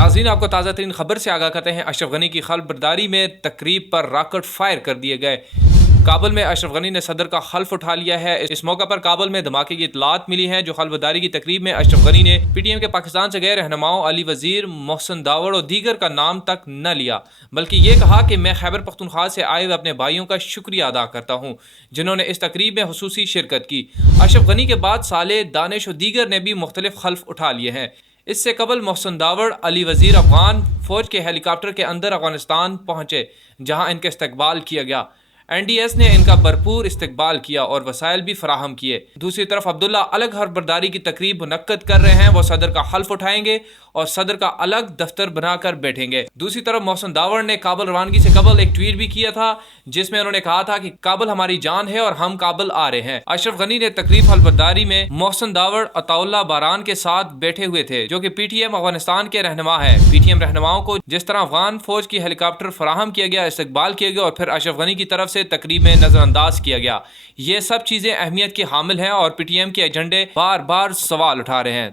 ناظرین، آپ کو تازہ ترین خبر سے آگاہ کرتے ہیں۔ اشرف غنی کی خلف برداری میں تقریب پر راکٹ فائر کر دیے گئے۔ کابل میں اشرف غنی نے صدر کا حلف اٹھا لیا ہے۔ اس موقع پر کابل میں دھماکے کی اطلاعات ملی ہیں، جو خلف برداری کی تقریب میں اشرف غنی نے پی ٹی ایم کے پاکستان سے گئے رہنماؤں علی وزیر، محسن، داوڑ اور دیگر کا نام تک نہ لیا، بلکہ یہ کہا کہ میں خیبر پختونخواہ سے آئے ہوئے اپنے بھائیوں کا شکریہ ادا کرتا ہوں، جنہوں نے اس تقریب میں خصوصی شرکت کی۔ اشرف غنی کے بعد صالح، دانش اور دیگر نے بھی مختلف حلف اٹھا لیے ہیں۔ اس سے قبل محسن، داوڑ، علی وزیر افغان فوج کے ہیلی کاپٹر کے اندر افغانستان پہنچے، جہاں ان کا استقبال کیا گیا۔ این ڈی ایس نے ان کا بھرپور استقبال کیا اور وسائل بھی فراہم کیے۔ دوسری طرف عبداللہ الگ حلف برداری کی تقریب منعقد کر رہے ہیں۔ وہ صدر کا حلف اٹھائیں گے اور صدر کا الگ دفتر بنا کر بیٹھیں گے۔ دوسری طرف محسن داوڑ نے کابل روانگی سے قبل ایک ٹویٹ بھی کیا تھا، جس میں انہوں نے کہا تھا کہ کابل ہماری جان ہے اور ہم کابل آ رہے ہیں۔ اشرف غنی نے تقریب حلف برداری میں محسن، داوڑ، اطلاعات باران کے ساتھ بیٹھے ہوئے تھے، جو کہ پی ٹی ایم افغانستان کے رہنما ہے۔ پی ٹی ایم رہنماؤں کو جس طرح افغان فوج کی ہیلی کاپٹر فراہم کیا گیا، استقبال کیا گیا اور پھر اشرف غنی کی طرف سے تقریب میں نظر انداز کیا گیا، یہ سب چیزیں اہمیت کی حامل ہیں اور پی ٹی ایم کے ایجنڈے بار بار سوال اٹھا رہے ہیں۔